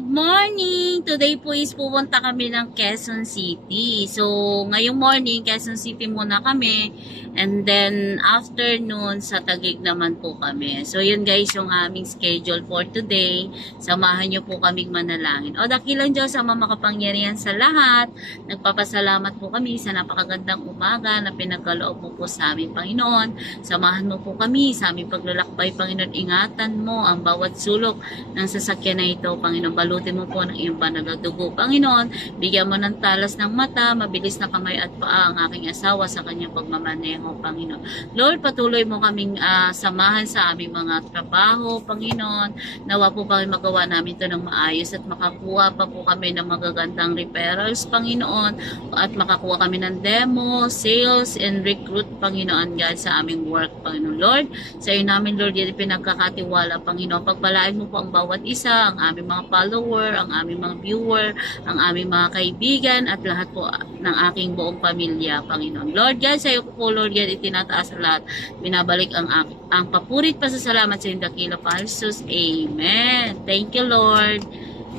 Good morning! Today po is pupunta kami ng Quezon City. So, ngayong morning, Quezon City muna kami. And then, afternoon, sa Taguig naman po kami. So, yun guys, yung aming schedule for today. Samahan nyo po kaming manalangin. O, dakilang Diyos, Ama makapangyarihan sa lahat. Nagpapasalamat po kami sa napakagandang umaga na pinagkaloob mo po sa aming Panginoon. Samahan mo po kami sa aming paglalakbay, Panginoon. Ingatan mo ang bawat sulok ng sasakyan na ito, Panginoon. Balutin mo po ng iyong banal na dugo, Panginoon. Bigyan mo ng talas ng mata, mabilis na kamay at paa ang aking asawa sa kanyang pagmamaneho, Panginoon. Lord, patuloy mo kaming samahan sa aming mga trabaho, Panginoon. Nawa po kami magawa namin ito ng maayos at makakuha pa po kami ng magagandang referrals, Panginoon. At makakuha kami ng demo, sales, and recruit, Panginoon, God, sa aming work, Panginoon. Lord, sa iyo namin, Lord, yan pinagkakatiwala, Panginoon. Pagpalain mo po ang bawat isa, ang aming mga follower, ang aming mga viewer, ang aming mga kaibigan, at lahat po ng aking buong pamilya, Panginoon. Lord God, sa iyo po, Lord God, itinataas sa lahat. Binabalik ang papurit pa sa salamat sa iyong dakila pa, Jesus. Amen. Thank you, Lord.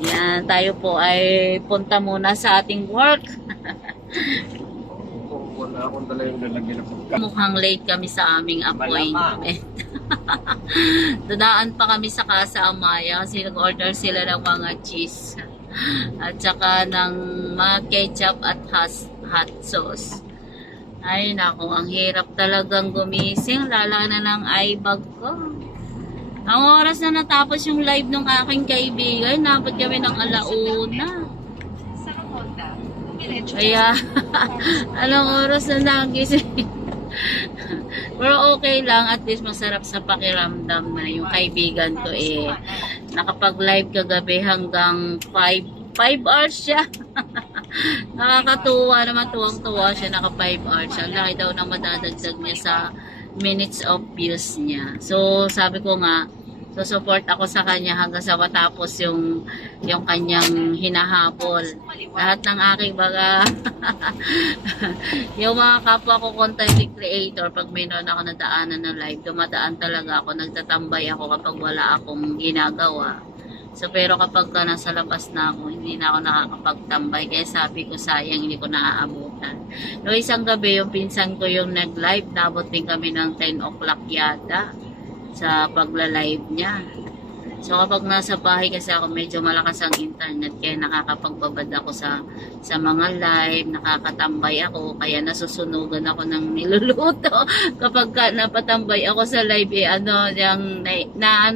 Yan, tayo po ay punta muna sa ating work. Wala akong dala yung lalagyan ng pagkain. Mukhang late kami sa aming appointment. Dadaan pa kami sa Casa Amaya kasi nag-order sila ng mga cheese at saka ng mga ketchup at hot sauce. Ay nako, ang hirap talagang gumising. Lala na ng eye bag ko. Ang oras na natapos yung live ng aking kaibigan, nabot kami ng alauna. Kaya, anong oras na nagising? Pero okay lang, at least masarap sa pakiramdam na yung kaibigan ko nakapag-live kagabi hanggang 5 hours siya. Nakakatuwa naman, tuwang-tuwa siya, naka 5 hours siya. Laki daw na madadagdag niya sa minutes of views niya. So, sabi ko nga, support ako sa kanya hanggang sa matapos yung kanyang hinahabol. Lahat ng aking mga yung mga kapwa ko content creator, pag may noon ako nadaanan na live, dumadaan talaga ako, nagtatambay ako kapag wala akong ginagawa. So, pero kapag nasa labas na ako, hindi na ako nakakapagtambay. Kaya sabi ko, sayang, hindi ko naaabutan. No, isang gabi, yung pinsan ko yung nag-live, nabot din kami ng 10 o'clock yata sa pagla-live niya. So, kapag nasa bahay kasi ako, medyo malakas ang internet, kaya nakakapagbabad ako sa mga live, nakakatambay ako, kaya nasusunugan ako ng niluluto. Kapag napatambay ako sa live,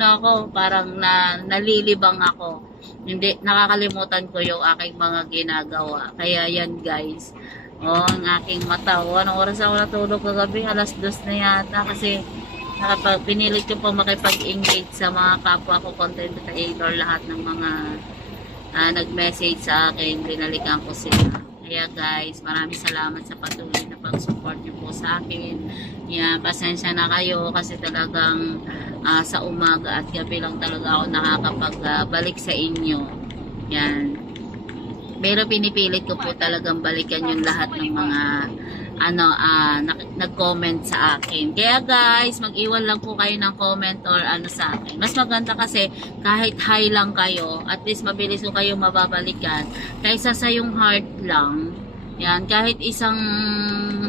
ako, parang nalilibang ako. Hindi, nakakalimutan ko yung aking mga ginagawa. Kaya yan guys. Ang aking mata. Anong oras ako natulog kagabi? Alas 2 na yata kasi pinilit ko po makipag-engage sa mga kapwa ko content creator, lahat ng mga nag-message sa akin, binalikan ko sila. Kaya guys, maraming salamat sa patuloy na pag-support niyo po sa akin. Yan, pasensya na kayo kasi talagang sa umaga at gabi lang talaga ako nakakapagbalik sa inyo. Yan. Pero pinipilit ko po talagang balikan yung lahat ng mga nag-comment sa akin. Kaya guys, mag-iwan lang po kayo ng comment or sa akin. Mas maganda kasi kahit hi lang kayo, at least mabilis ko kayo mababalikan. Kaysa sa yung heart lang, yan, kahit isang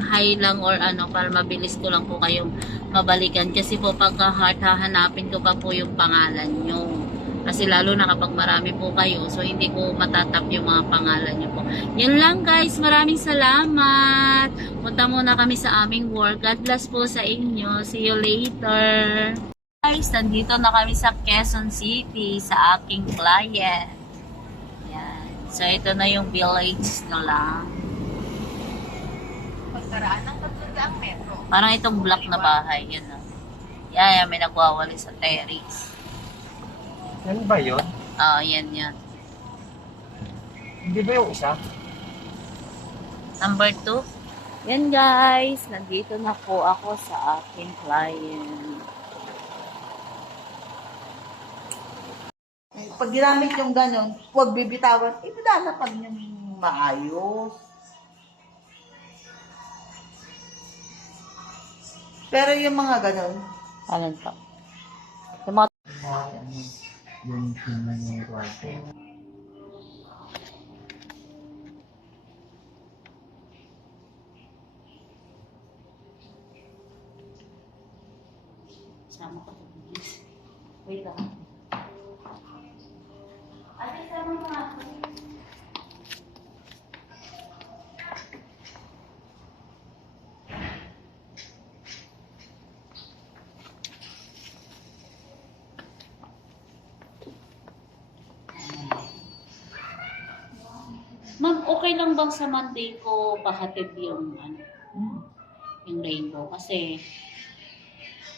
hi lang or para mabilis ko lang po kayong mabalikan. Kasi po pagka heart, hahanapin ko pa po yung pangalan nyo. Kasi lalo na kapag marami po kayo, so hindi ko matatap yung mga pangalan nyo po. Yun lang guys, maraming salamat. Punta muna kami sa aming work. God bless po sa inyo. See you later. Guys, nandito na kami sa Quezon City sa aking client. Yan. So ito na yung village nila. Pagkaraan ng 300 metro. Parang itong block na bahay. Yan na. Yan, may nagwawali sa terrace. Yan ba yun? Yan yan. Hindi ba yung isa? Number 2. Yan guys, nandito na po ako sa aking client. Pag ginamit yung gano'n, huwag bibitawan, ipilalapag niyong maayos. Pero yung mga gano'n, Ano pa? Yung mga Yung pinangyayari. Sama ko. Wait lang. Ate, sama mo ako. Ma'am, okay lang bang sa Monday ko pahatid yung yung rainbow? Kasi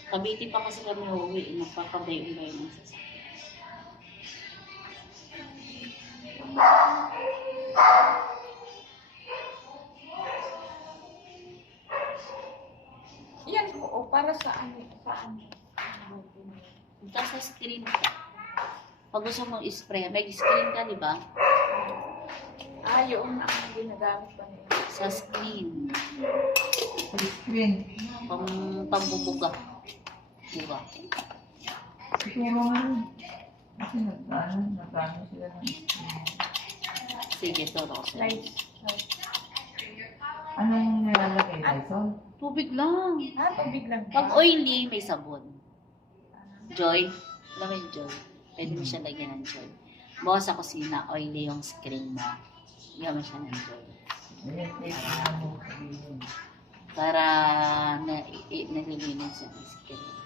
Cavite pa kasi kami uuwi, magpapabay-ubay ng sasakyan. Yan po, o para saan? Saan? Punta sa screen ka. Pag gusto mong spray, may screen ka, di ba? Ah, yung ang ginagamit pa nila. Sa screen. Screen. Pambubuga. Buga. Siguro nga rin. Kasi nagano sila ng screen. Sige, turo ko sa'yo. Light. Anong nilalagay? Lysol? Tubig lang. Ah, tubig lang. Pag oily, may sabon. Joy. Alam mo yung Joy? Pwede mo siya lagyan ng Joy. Bawa sa kusina, oily yung screen mo. Lagyan mo siya ng Joy. Para nalilinis yung screen.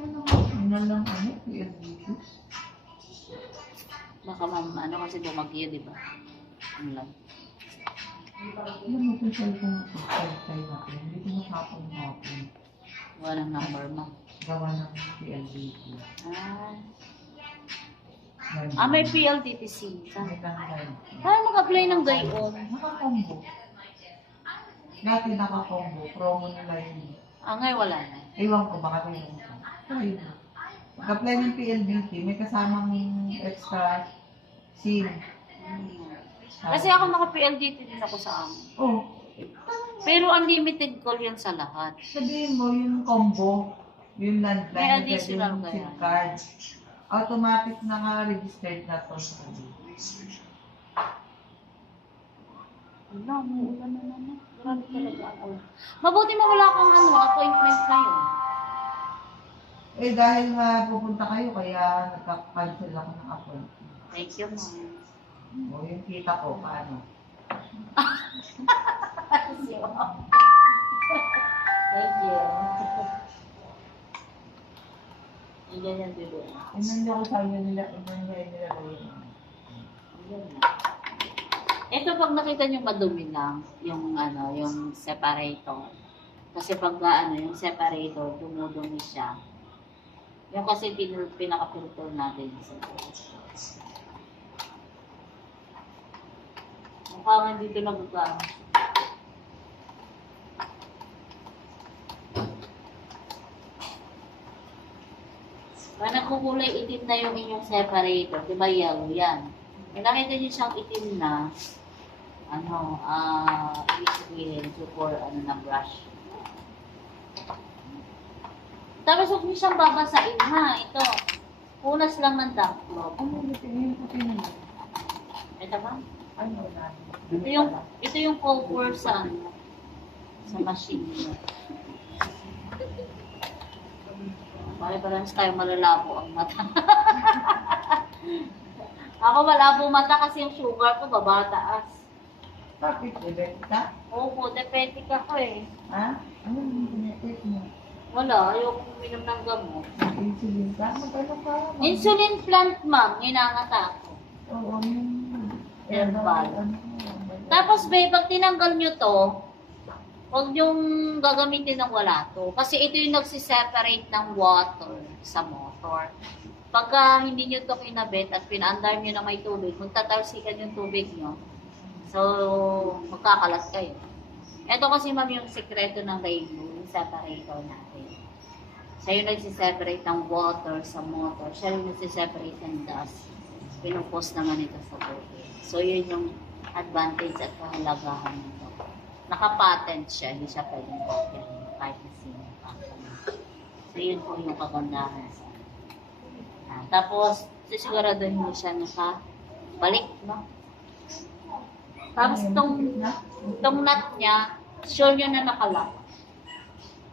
Ano lang ano? PLDT? Baka ano kasi bumagyo, di ba? Ano lang. Ano mo kung cellphone ko? Cellphone natin. Hindi ko nakapon-hapon. Walang number mo. Gawa ng PLDT. May PLDTC ka. May tanggal. Paano mag-apply ng gayon? Nakakombo. Dati nakakombo. Promo nila yun. Ngayon wala na. Ewan ko, baka rin ko. Ay, pag-apply ng PLDT, may kasamang extra SIM. Kasi ako naka-PLDT din ako sa amin. Oh, Pero unlimited call yan sa lahat. sabihin mo yung combo, yung May landline, additional yung ba SIM yan? card. Automatic naka-registered na to. Wala, umuulan na naman. Grabe talaga ako. Mabuti mo wala kang appointment ngayon. Eh dahil nga pupunta kayo, kaya nagka-cancel ako ng appointment. Thank you, ma'am. O yung kita ko, paano? Thank you. Yung ganyan, bebe. Inanda ko sa inyo nila gawin. Ito pag nakita nyo madumi lang, yung yung separator. Kasi pag yung separator, dumudumi siya. Yung kasi pinaka-filter natin. Mukha nga dito nagagawa. Pag nagkukulay itim na yung inyong separator, di ba yellow yan? Kung nakita nyo siyang itim na, ibig sabihin, for na brush. Tapos huwag nyo siyang babasain ha, ito. Punas lang ng daklo. Ano yung puti nila? Ito ba? Ano na? Ito yung cover sa machine niya. Parang tayo malalabo ang mata. Ako malabo mata kasi yung sugar ko babataas. Bakit? Debate ka? Oo, depende ka ko eh. Ha? Ano yung pinatake mo? Wala, ayoko uminom ng gamot. Insulin ka? Magkano ka? Insulin plant, ma'am, ninangata ko. Oo, yung... Herbal. Tapos, babe, pag tinanggal nyo to, huwag nyong gagamitin ng wala to. Kasi ito yung nagsiseparate ng water sa motor. Pagka hindi nyo to kinabit at pinaandar nyo na may tubig, magtatalsikan yung tubig nyo. So, magkakalat kayo. Ito kasi, ma'am, yung sekreto ng rainbow, yung separator natin. Siya yung nagsiseparate ng water sa motor. Siya yung nagsiseparate ng dust. Pinupost naman ito sa tubig. So, yun yung advantage at kahalagahan nito. Naka-patent siya, hindi siya pwedeng kopya kahit na sino pa. So, yun po yung kagandahan sa tapos, sisiguraduhin mo siya nakabalik, no? Tapos, itong nut niya, sure nyo na nakalock.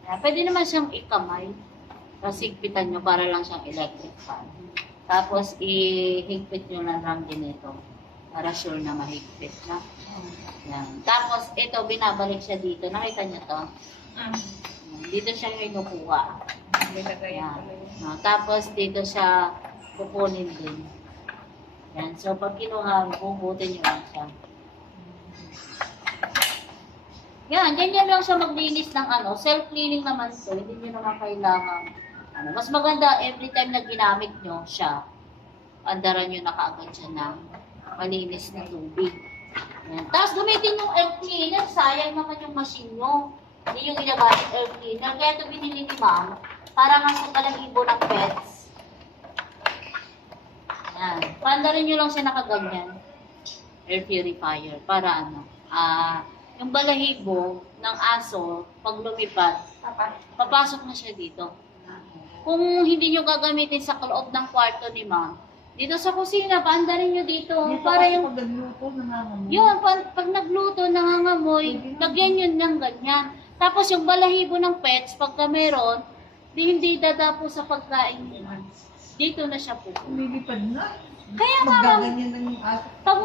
Pwede naman siyang ikamay. Tapos higpitan nyo para lang siyang electric fan. Tapos ihigpit nyo na lang din ito. Para sure na mahigpit na. Yan. Tapos ito, binabalik siya dito. Nakita niyo to? Dito siya kinukuha. Yan. Tapos dito siya kukunin din. Yan. So pag kinuha, bubutin nyo lang siya. Yan, ganyan lang siya maglinis ng ano. Self-cleaning naman to. Hindi nyo naman kailangan. Ano, mas maganda every time na ginamit nyo siya, andaran nyo na kaagad siya ng malinis na tubig. Yan. Tapos gamitin yung air cleaner. Sayang naman yung machine nyo. Hindi yung ginagamit air cleaner. Kaya ito binili ni ma'am. Para nga sa balahibo ng pets. Yan. Paandarin nyo lang siya nakaganyan. Air purifier. Para ano. Yung balahibo ng aso, pag lumipad, papasok na siya dito. Kung hindi nyo gagamitin sa loob ng kwarto ni ma'am, dito sa kusina, paandarin nyo dito. Para yung pag nagluto, nangangamoy. yun, pag nagluto, nangangamoy, lagyan yun ng ganyan. Tapos yung balahibo ng pets, pagka meron, hindi dadapo sa pagkain nila. Dito na siya po. Lumilipad na. Kaya nga, ma'am, Magaganyan na yung aso. pag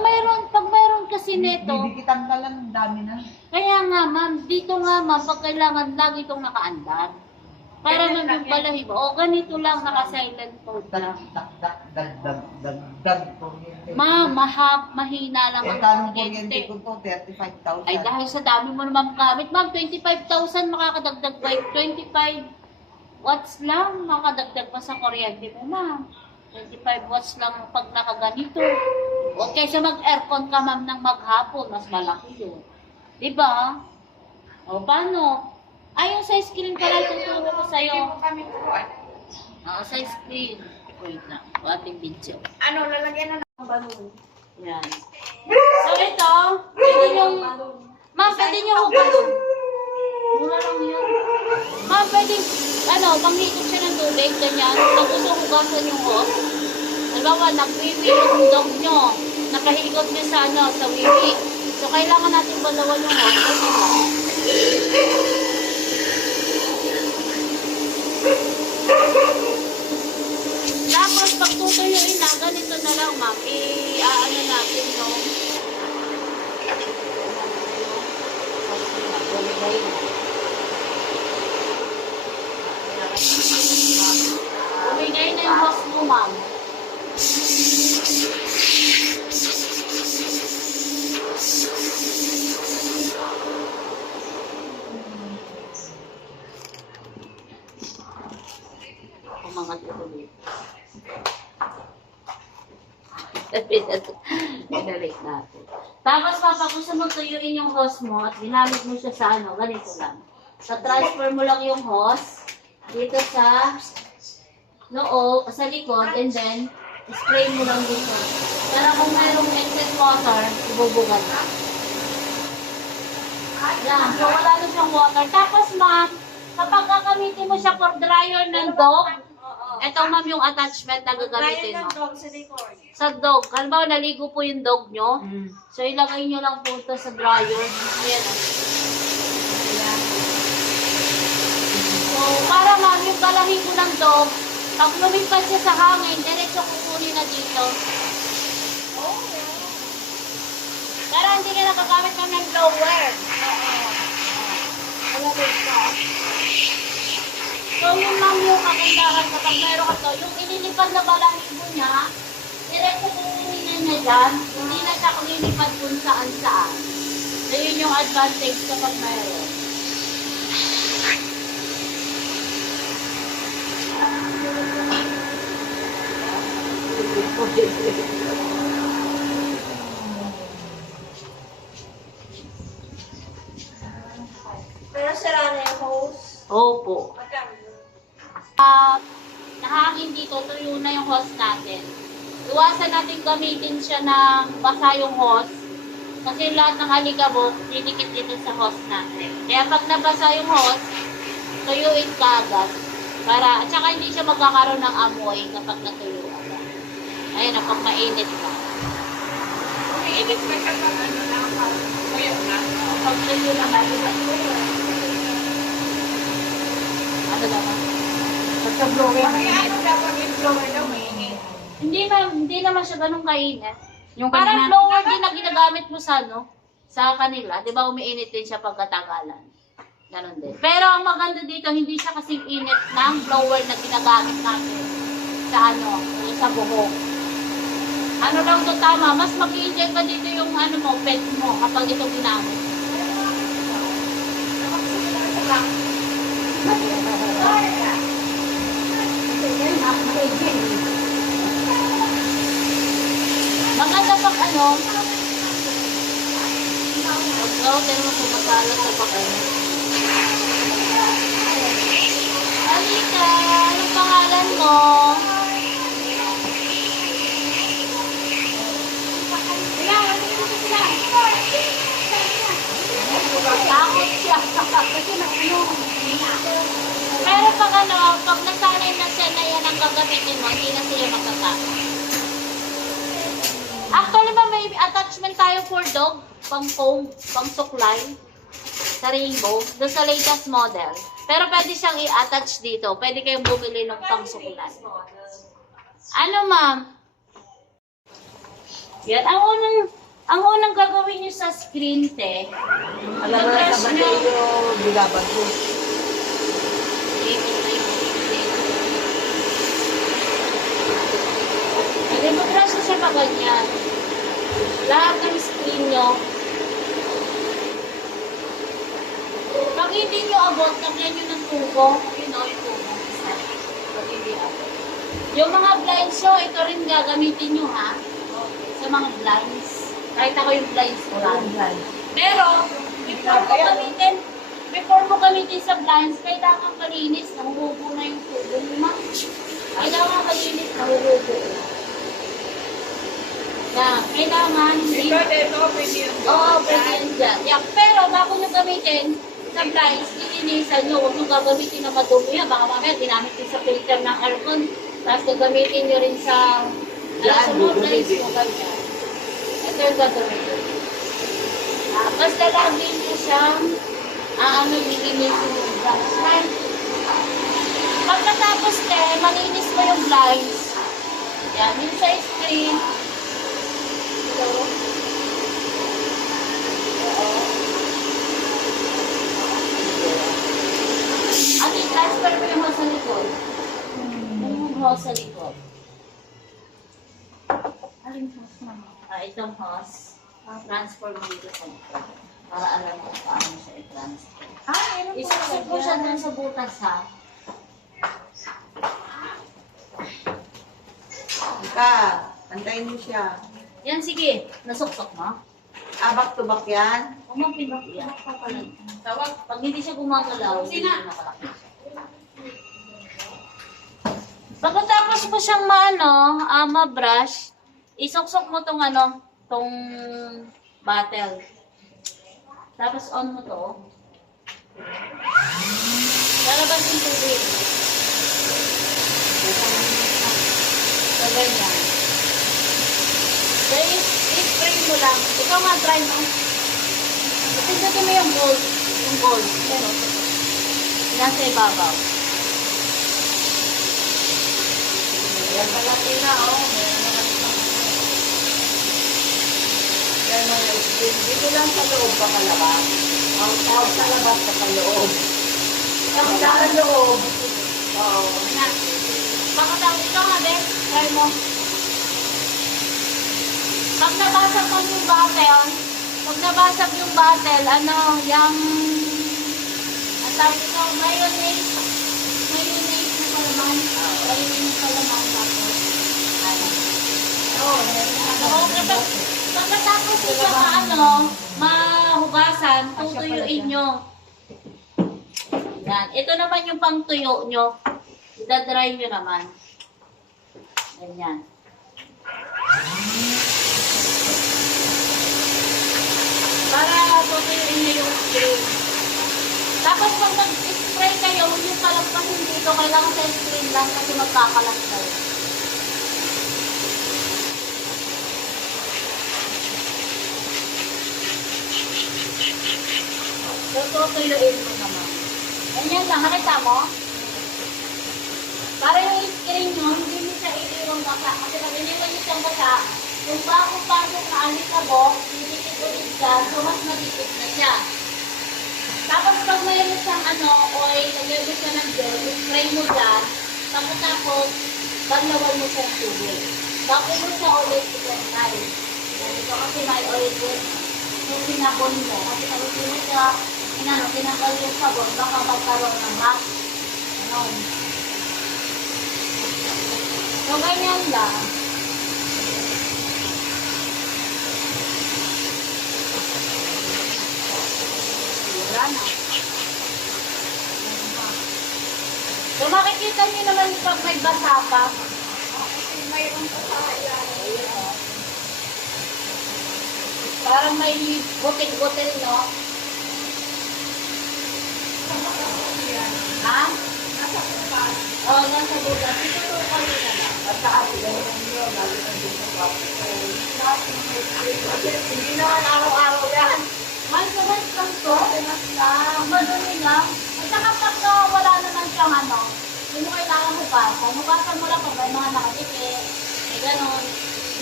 mayroon kasi neto, Bibikitan ka lang, dami na. kaya nga, ma'am, dito nga, ma'am, pag kailangan, lagi itong nakaandar. Para Ganyan naman lang balahibo. O, ganito lang, naka-silent mode lang. Dagdag kuryente. Ma'am, mahina lang ang Kano kuryente kuryente. ko to? 35,000. Ay, dahil sa dami mo naman gamit, ma'am, 25,000 makakadagdag by 25 watts lang, makakadagdag pa sa kuryente mo, ma'am. 25 watts lang pag nakaganito. O kaysa mag-aircon ka, ma'am, ng maghapon, mas malaki yun. Diba? O, paano? Ay, yung sa screen pala tuturo ko sa'yo. Oo, sa screen. Wait na, o ating video. Ano, lalagyan na ng balon. Yan. So, ito, pwede yung, ma'am, pwede nyo hugasan. Mura lang yun. Ma'am, pwede, panghigop siya ng tubig, ganyan. Pag gusto hugasan yung hose, halimbawa, nagwiwi yung dog nyo, nakahigop nyo sa, sa wiwi. So, kailangan natin balawan yung hose. Tapos, pag tutuyuin na, ganito na lang, ma'am. Ano natin, no? Umigay na yung hose mo, ma'am. Umangat ito dito. Pinalik natin. Tapos, papa, kung gusto mo tuyuin yung hose mo at ginamit mo siya sa ganito lang. Sa-transfer mo lang yung hose dito sa noo, sa likod, and then, spray mo lang dito. Para kung mayroong excess water, ibubugan na. Yan. So, wala na siyang water. Tapos, ma'am, kapag gagamitin mo siya for dryer ng dog, ito, ma'am, yung attachment na gagamitin mo. Dog sa likod. Sa dog. Halimbawa, naligo po yung dog nyo. So, ilagay nyo lang po ito sa dryer. Ayan. So, para ma'am, yung balahibo ng dog, pag lumipad siya sa hangin, diretso kukunin na dito. Pero hindi ka nakagamit ka ng blower. So, yun ma'am yung kagandahan kapag meron ka to. Yung ililipad na balahibo niya, diretso kukunin na niya dyan. Hindi na siya kulilipad kung saan-saan. So, yun yung advantage kapag meron. Pero sira na yung hose. Opo. Magkano? Nahangin dito, tuyo na yung hose natin. Iwasan natin gamitin siya ng basa yung hose. Kasi lahat ng alikabok, didikit dito sa hose natin. Kaya pag nabasa yung hose, tuyuin ka agad. At saka hindi siya magkakaroon ng amoy kapag natuyo agad. Ayan, pag mainit ka. Ibig sabihin ka ano lang, pag na. Pag tuyo na, malibat ko. sa blower. Ano dapat yung blower daw mainit? Hindi naman siya ganun kainit. Yung Parang kanina, blower din na ginagamit mo sa sa kanila. Di ba umiinit din siya pagkatagalan. Ganon din. Pero ang maganda dito, hindi siya kasing init ng blower na ginagamit natin sa sa buhok. Ano lang ito tama, mas mag-i-enjoy ka dito yung pet mo kapag ito ginamit. Maganda pag pag-outin mo kung magkalat sa pag-ano. Halika, anong pangalan mo? Takot siya. Pero pag pag nasanay na siya na yan ang gagamitin mo, hindi na sila magtatakot. Actually ba may attachment tayo for dog? Pang foam, pang suklay sa rainbow, doon sa latest model. Pero pwede siyang i-attach dito. Pwede kayong bumili ng pang suklay. Ano, ma'am? Yan, ang unang gagawin nyo sa screen, te. alam mo na sa yung bilabag mo. Hindi mo brush na siya pa ganyan. Lahat ng screen nyo. Pag hindi nyo abot, lagyan nyo ng tubo. Yun o, yung tubo. Pag hindi abot. Yung mga blinds nyo, ito rin gagamitin nyo, ha? Sa mga blinds. Kahit ako yung blinds ko lang. Pero, before mo gamitin sa blinds, kailangan malinis, nahuhubo na yung tubo mo. Kailangan malinis, nahuhubo na. Kailangan Ito, pwede yung Oo, pwede yan dyan. Yeah, pero bago nyo gamitin sa blinds, ilinisan nyo. Huwag nyo gagamitin na madumi. Baka mamaya ginamit nyo sa filter ng aircon. Tapos gagamitin nyo rin sa sa mga blinds mo. Ganyan. Ito yung gagamitin. Tapos lalagin nyo siyang lilinisin yung blinds. Right? Pagkatapos malinis mo yung blinds. Yan, yun sa screen. At i-transfer mo yung hose sa likod. Yung hose sa likod. Aling hose naman? Itong hose. Transfer mo dito sa likod. Para alam mo paano siya i-transfer. Isusok mo siya dun sa butas, ha? Ika, antayin mo siya. Yan, sige. Nasuksok mo. Back to back yan. Huwag mong pinakyan. Tawag, pag hindi siya gumagalaw, hindi na nakalaki siya. Pagkatapos mo siyang ma-brush, isuksok mo tong bottle. Tapos on mo to. Lalabas yung tubig. So, ganyan. Then, i-spray mo lang. Ikaw nga, try mo. Pindutin mo yung gold. Yung gold. Pero, nasa ibabaw. Yan malaki na, Yan mga screen. Dito lang sa loob pa kalabas. Ang tawag sa labas sa loob. Ang sa loob. Oo. Na. Pakatawag ikaw nga, Ben. Try mo. Pag nabasag mo yung bottle, yung, ang tawag ito, mayonnaise na palaman. Mayonnaise palaman tapos. Oo, pagkatapos ito mahugasan, tutuyuin nyo. Yan. Ito naman yung pangtuyo nyo. Idadry nyo naman. Ganyan. Para tutuyuin nyo yung screen. Tapos pag nag-spray kayo, huwag nyo palampasin dito. Kailangan sa screen lang kasi magkakalat kayo. So, tutuyuin mo naman. Ganyan lang. Halita mo? Para yung screen nyo, hindi nyo siya iiwang basa. Kasi pag iniwan nyo siyang basa, kung pasok na alikabok, didikit ulit siya, so mas madikit na siya. Tapos pag mayroon siyang oil, lagyan mo siya ng gel, spray mo dyan, tapos banlawan mo siya ng tubig. Bago mo siya ulit i-try. Ito kasi may oil din. Yung sinabon mo, kasi pag hindi mo siya tinanggal yung sabon, baka magkaroon ng rat. Ganon. So, ganyan lang. Wala na. So, makikita niyo naman pag may basa pa. Kasi mayroon pa sa ilalim. Parang may butil-butil, no? Ha? Nasa kupas. Oo, nasa butas. Itutukan nyo na lang. At saka ganyan nyo, lalo na dito sa hindi naman araw-araw yan. Once a month lang to. Once lang. Madumi lang. At saka pag wala naman siyang hindi mo kailangan hugasan. Hugasan mo lang pag may mga nakadikit. Eh, ganun.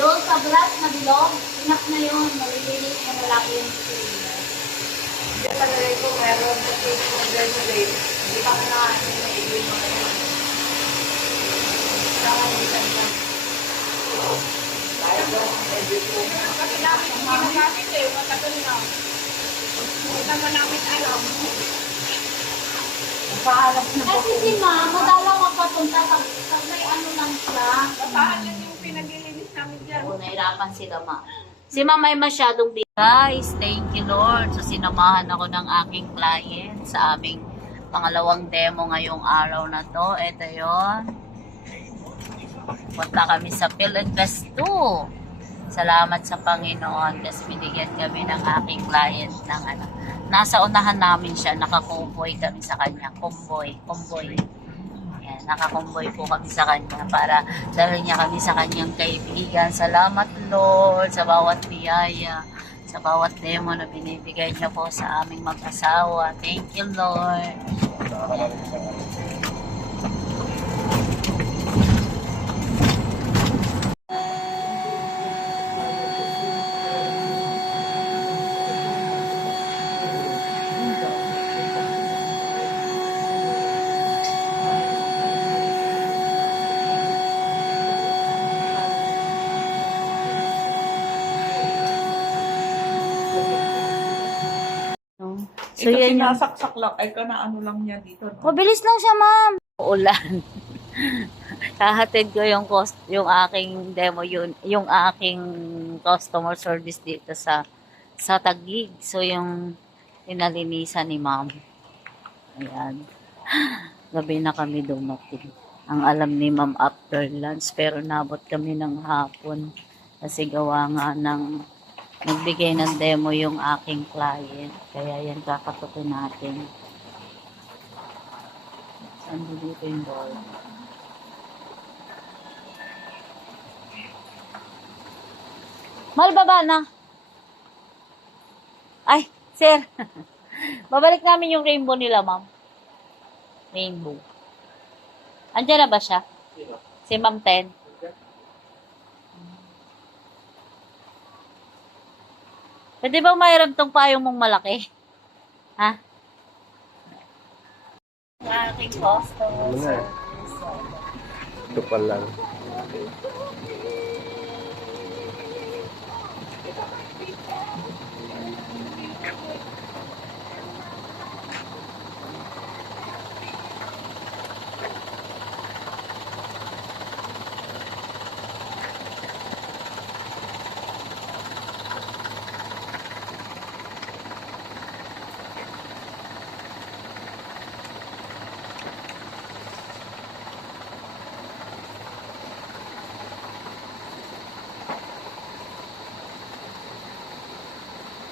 Doon sa glass na bilog, enough na yun. Malilinis na malaki yung screen. Hindi palagay ko meron sa Facebook granulate. Hindi pa ka na iiwin mo ngayon. Saka hindi ka na. Kahit doon, everything. Kasi namin yung ginagamit matagal na. Hindi naman namin alam. Paalam na po. Kasi si Ma, madalang magpapunta pag may lang siya. Basahan yun yung pinaglilinis namin dyan. Oo, nahirapan sila, Ma. Si Ma may masyadong big. Guys, thank you Lord. So, sinamahan ako ng aking client sa aming pangalawang demo ngayong araw na to. Ito yon. Punta kami sa PhilInvest 2. Salamat sa Panginoon kasi binigyan kami ng aking client ng nasa unahan namin siya, nakakumboy kami sa kanya. Kumboy. Yan, nakakumboy po kami sa kanya para dahil niya kami sa kanyang kaibigan. Salamat Lord sa bawat biyaya, sa bawat demo na binibigay niya po sa aming mag-asawa. Thank you Lord. So, Ito yan yung... sinasaksak lang. Ay, ano lang niya dito. No? Mabilis lang siya, ma'am. Ulan. Kahatid ko yung aking demo, yung aking customer service dito sa Taguig. So, yung pinalinisan ni ma'am. Ayan. Gabi na kami dumating. Ang alam ni ma'am after lunch, pero nabot kami ng hapon. Kasi gawa nga ng nagbigay ng demo yung aking client. Kaya yan kakatukin natin. Saan dito yung ball? Mahal baba na. Ay, sir. Babalik namin yung rainbow nila, ma'am. Rainbow. Andiyan na ba siya? Si Ma'am Ten. Pwede ba mayroon tong payong mong malaki? Ha? Aking customer service. Ito pa lang.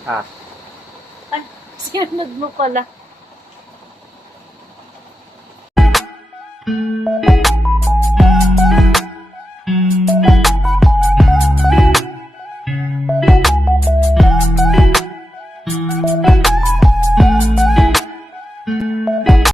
Ah. Ay, sinunod mo pala.